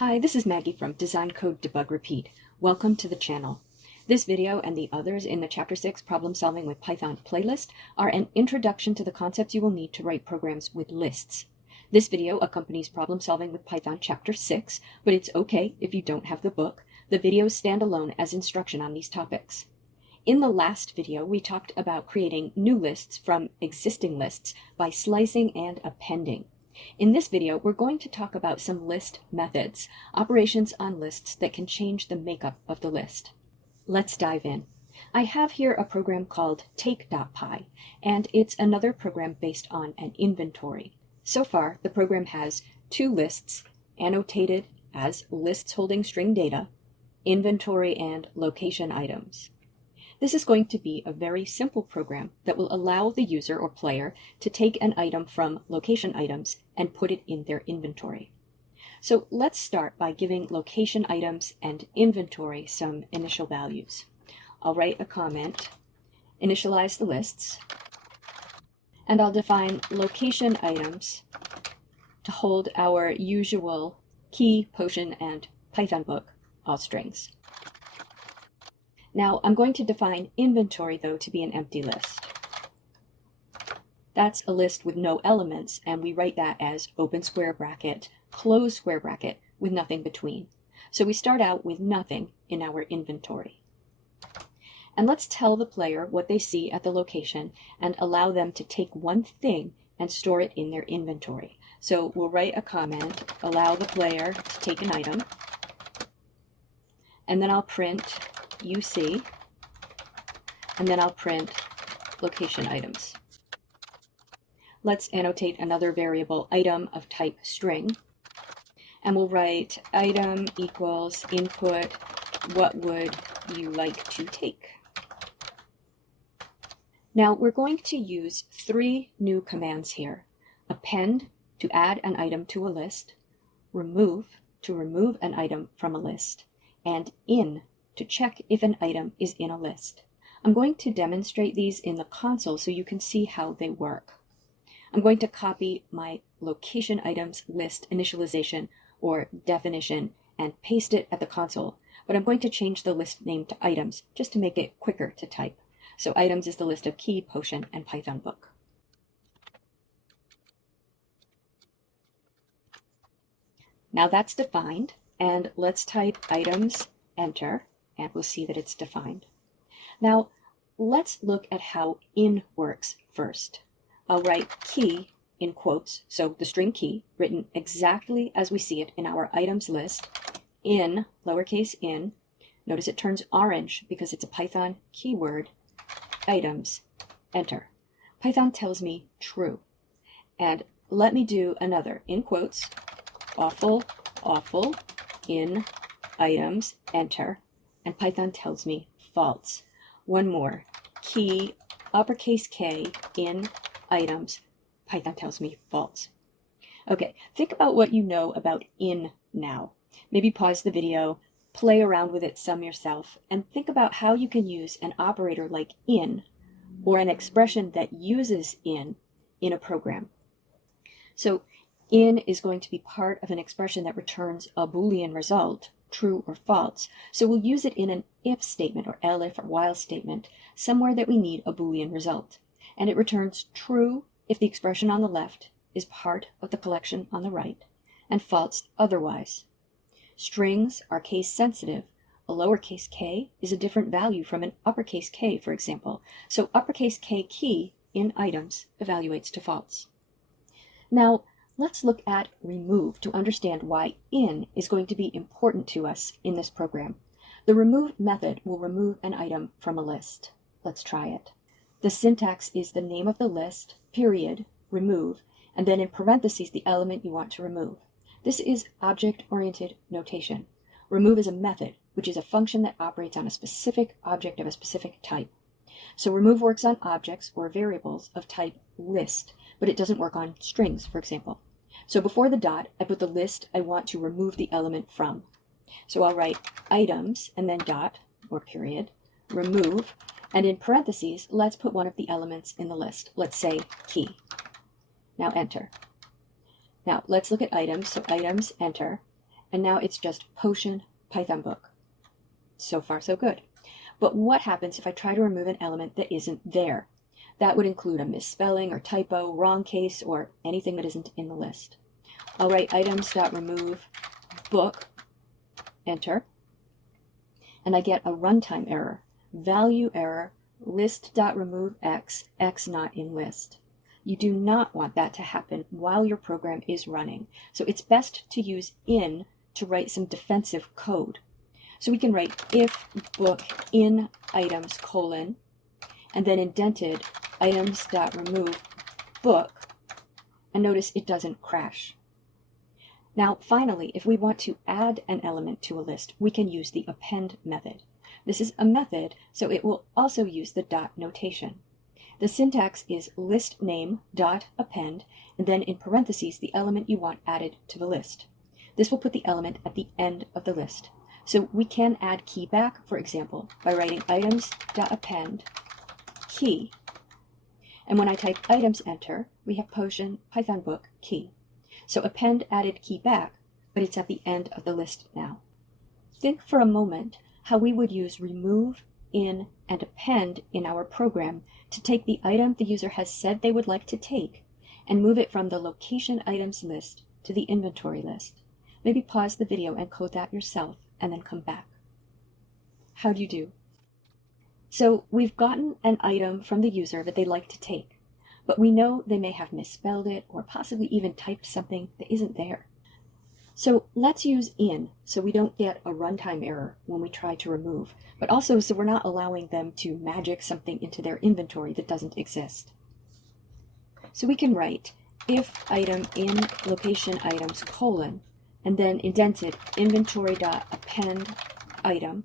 Hi, this is Maggie from Design Code Debug Repeat. Welcome to the channel. This video and the others in the Chapter 6 Problem Solving with Python playlist are an introduction to the concepts you will need to write programs with lists. This video accompanies Problem Solving with Python Chapter 6, but it's okay if you don't have the book. The videos stand alone as instruction on these topics. In the last video, we talked about creating new lists from existing lists by slicing and appending. In this video, we're going to talk about some list methods, operations on lists that can change the makeup of the list. Let's dive in. I have here a program called take.py, and it's another program based on an inventory. So far, the program has two lists, annotated as lists holding string data, inventory, and location items. This is going to be a very simple program that will allow the user or player to take an item from location items and put it in their inventory. So let's start by giving location items and inventory some initial values. I'll write a comment, initialize the lists, and I'll define location items to hold our usual key, potion, and Python book, all strings. Now, I'm going to define inventory, though, to be an empty list. That's a list with no elements, and we write that as open square bracket, close square bracket, with nothing between. So we start out with nothing in our inventory. And let's tell the player what they see at the location and allow them to take one thing and store it in their inventory. So we'll write a comment, allow the player to take an item, and then I'll print UC, and then I'll print location items. Let's annotate another variable, item of type string, and we'll write item equals input, what would you like to take? Now we're going to use three new commands here. Append, to add an item to a list, remove, to remove an item from a list, and in, to check if an item is in a list. I'm going to demonstrate these in the console so you can see how they work. I'm going to copy my location items list initialization or definition and paste it at the console, but I'm going to change the list name to items just to make it quicker to type. So items is the list of key, potion, and Python book. Now that's defined, and let's type items, enter, and we'll see that it's defined. Now, let's look at how in works first. I'll write key in quotes, so the string key, written exactly as we see it in our items list, in, lowercase in. Notice it turns orange because it's a Python keyword, items, enter. Python tells me true. And let me do another, in quotes, awful, in, items, enter. And Python tells me false. One more, key, uppercase K, in, items, Python tells me false. Okay, think about what you know about in now. Maybe pause the video, play around with it some yourself, and think about how you can use an operator like in, or an expression that uses in a program. So in is going to be part of an expression that returns a Boolean result, true or false. So we'll use it in an if statement or elif or while statement, somewhere that we need a Boolean result. And it returns true if the expression on the left is part of the collection on the right, and false otherwise. Strings are case sensitive. A lowercase k is a different value from an uppercase K, for example. So uppercase K key in items evaluates to false. Now, let's look at remove to understand why in is going to be important to us in this program. The remove method will remove an item from a list. Let's try it. The syntax is the name of the list, period, remove, and then in parentheses the element you want to remove. This is object-oriented notation. Remove is a method, which is a function that operates on a specific object of a specific type. So remove works on objects or variables of type list, but it doesn't work on strings, for example. So before the dot, I put the list I want to remove the element from. So I'll write items and then dot or period, remove, and in parentheses, let's put one of the elements in the list. Let's say key. Now enter. Now let's look at items. So items, enter. and now it's just potion Python book. So far, so good. But what happens if I try to remove an element that isn't there? That would include a misspelling or typo, wrong case, or anything that isn't in the list. I'll write items.remove book, enter, and I get a runtime error, value error, list.remove x, x not in list. You do not want that to happen while your program is running. So it's best to use in to write some defensive code. So we can write if book in items colon, and then indented items.remove book, and notice it doesn't crash. Now, finally, if we want to add an element to a list, we can use the append method. This is a method, so it will also use the dot notation. The syntax is list name dot append, and then in parentheses, the element you want added to the list. This will put the element at the end of the list. So we can add key back, for example, by writing items.append key. And when I type items enter, we have potion Python book key. So append added key back, but it's at the end of the list now. Think for a moment how we would use remove, in, and append in our program to take the item the user has said they would like to take and move it from the location items list to the inventory list. Maybe pause the video and code that yourself and then come back. How do you do? So we've gotten an item from the user that they'd like to take, but we know they may have misspelled it or possibly even typed something that isn't there. So let's use in so we don't get a runtime error when we try to remove, but also so we're not allowing them to magic something into their inventory that doesn't exist. So we can write if item in location items colon, and then indented inventory.append item,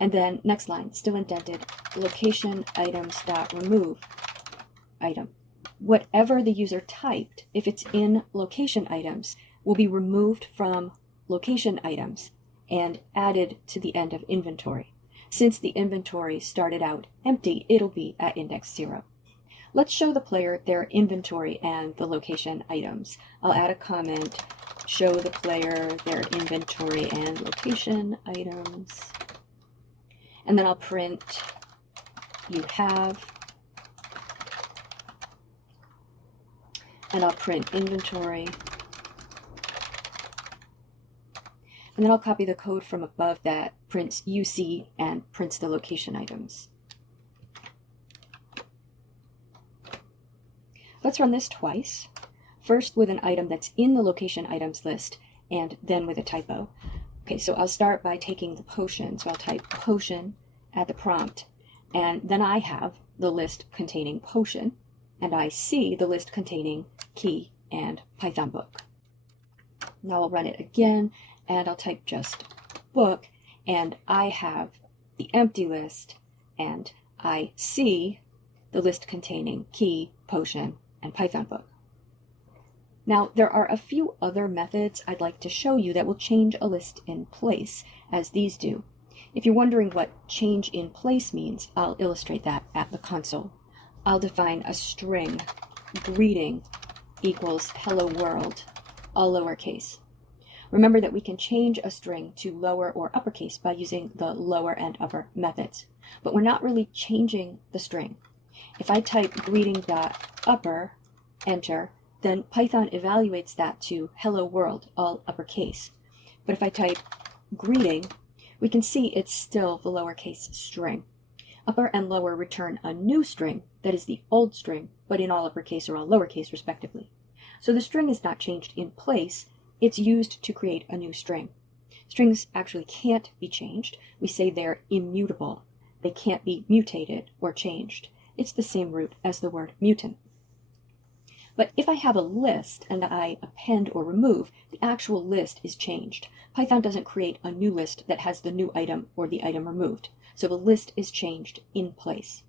and then next line, still indented, location items.remove item. Whatever the user typed, if it's in location items, will be removed from location items and added to the end of inventory. Since the inventory started out empty, it'll be at index 0. Let's show the player their inventory and the location items. I'll add a comment, show the player their inventory and location items. And then I'll print you have, and I'll print inventory. And then I'll copy the code from above that prints UC and prints the location items. Let's run this twice. First with an item that's in the location items list, and then with a typo. Okay, so I'll start by taking the potion. So I'll type potion at the prompt, and then I have the list containing potion, and I see the list containing key and Python book. Now I'll run it again, and I'll type just book, and I have the empty list, and I see the list containing key, potion, and Python book. Now, there are a few other methods I'd like to show you that will change a list in place, as these do. If you're wondering what change in place means, I'll illustrate that at the console. I'll define a string, greeting equals hello world, all lowercase. Remember that we can change a string to lower or uppercase by using the lower and upper methods, but we're not really changing the string. If I type greeting.upper, enter, then Python evaluates that to hello world, all uppercase. But if I type greeting, we can see it's still the lowercase string. Upper and lower return a new string that is the old string, but in all uppercase or all lowercase respectively. So the string is not changed in place, it's used to create a new string. Strings actually can't be changed. We say they're immutable. They can't be mutated or changed. It's the same root as the word mutant. But if I have a list and I append or remove, the actual list is changed. Python doesn't create a new list that has the new item or the item removed. So the list is changed in place.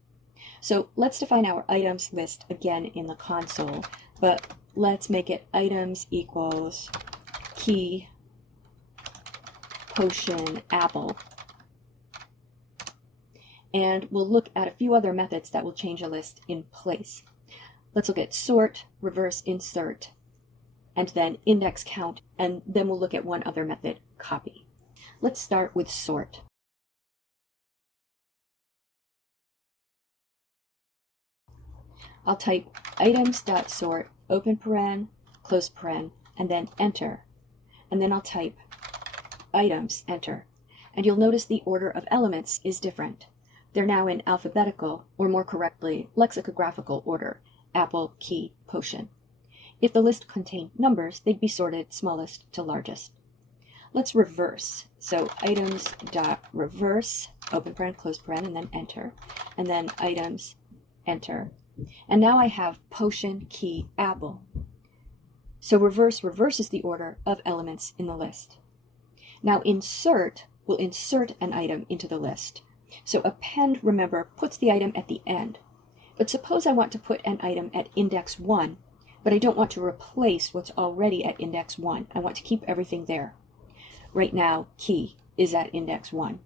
So let's define our items list again in the console, but let's make it items equals key, potion, apple. And we'll look at a few other methods that will change a list in place. Let's look at sort, reverse insert, and then index count, and then we'll look at one other method, copy. Let's start with sort. I'll type items.sort, open paren, close paren, and then enter. And then I'll type items, enter. And you'll notice the order of elements is different. They're now in alphabetical, or more correctly, lexicographical order, apple, key, potion. If the list contained numbers, they'd be sorted smallest to largest. Let's reverse. So items.reverse, open paren, close paren, and then enter. And then items, enter. And now I have potion, key, apple. So reverse reverses the order of elements in the list. Now insert will insert an item into the list. So append, remember, puts the item at the end. But suppose I want to put an item at index 1, but I don't want to replace what's already at index 1. I want to keep everything there. Right now, key is at index 1.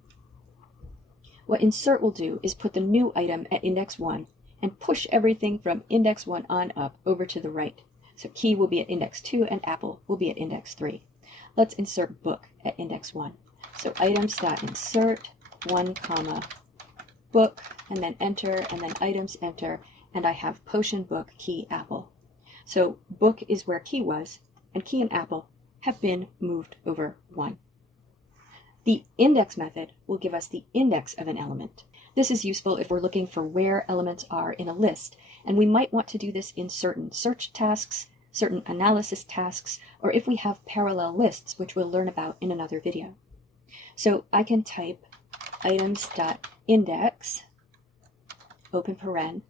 What insert will do is put the new item at index 1 and push everything from index 1 on up over to the right. So key will be at index 2 and apple will be at index 3. Let's insert book at index 1. So items.insert 1, book, and then enter, and then items, enter, and I have potion, book, key, apple. So book is where key was, and key and apple have been moved over 1. The index method will give us the index of an element. This is useful if we're looking for where elements are in a list, and we might want to do this in certain search tasks, certain analysis tasks, or if we have parallel lists, which we'll learn about in another video. So I can type items.index, open paren,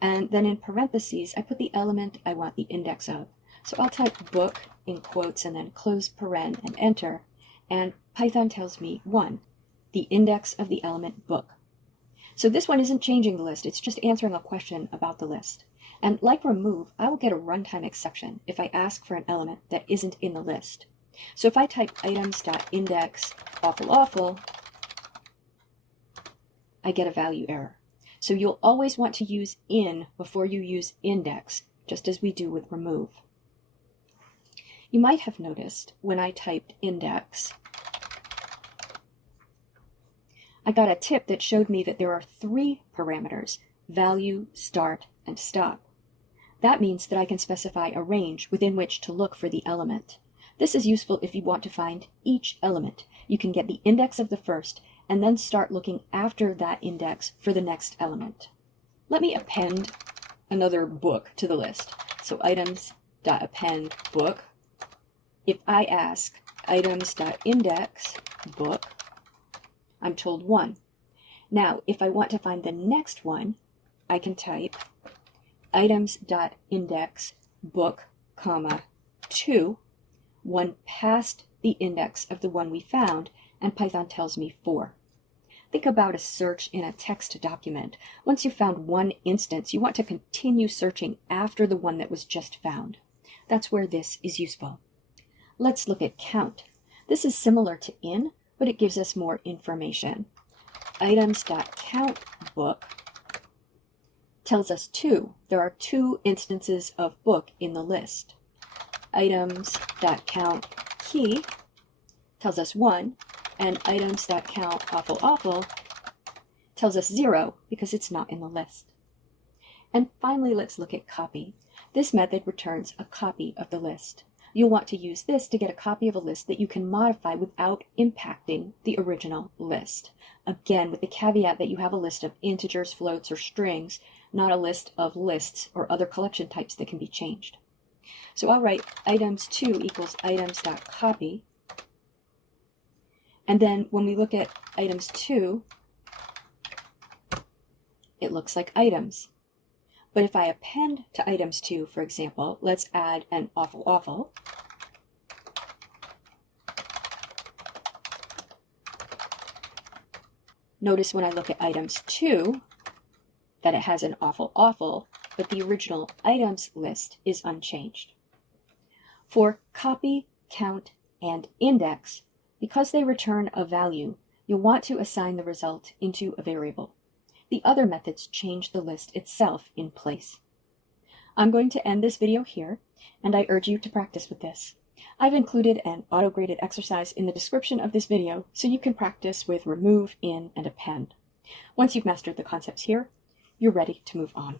and then in parentheses, I put the element I want the index of. So I'll type book in quotes and then close paren and enter, and Python tells me 1, the index of the element book. So this one isn't changing the list, it's just answering a question about the list. And like remove, I will get a runtime exception if I ask for an element that isn't in the list. So if I type items.index awful, I get a value error. So you'll always want to use in before you use index, just as we do with remove. You might have noticed when I typed index, I got a tip that showed me that there are 3 parameters, value, start, and stop. That means that I can specify a range within which to look for the element. This is useful if you want to find each element. You can get the index of the first and then start looking after that index for the next element. Let me append another book to the list. So items.append book. If I ask items.index book, I'm told 1. Now, if I want to find the next one, I can type items.index book, 2, 1 past the index of the one we found, and Python tells me 4. Think about a search in a text document. Once you've found one instance, you want to continue searching after the one that was just found. That's where this is useful. Let's look at count. This is similar to in, but it gives us more information. Items.count book tells us 2. There are 2 instances of book in the list. Items.count key tells us 1, and items.count awful tells us 0 because it's not in the list. And finally, let's look at copy. This method returns a copy of the list. You'll want to use this to get a copy of a list that you can modify without impacting the original list. Again, with the caveat that you have a list of integers, floats, or strings, not a list of lists or other collection types that can be changed. So I'll write items2 equals items.copy. And then when we look at items2, it looks like items. But if I append to items2, for example, let's add an awful. Notice when I look at items2 that it has an awful, but the original items list is unchanged. For copy, count, and index, because they return a value, you'll want to assign the result into a variable. The other methods change the list itself in place. I'm going to end this video here. and I urge you to practice with this. I've included an auto-graded exercise in the description of this video so you can practice with remove, in, and append. Once you've mastered the concepts here, you're ready to move on.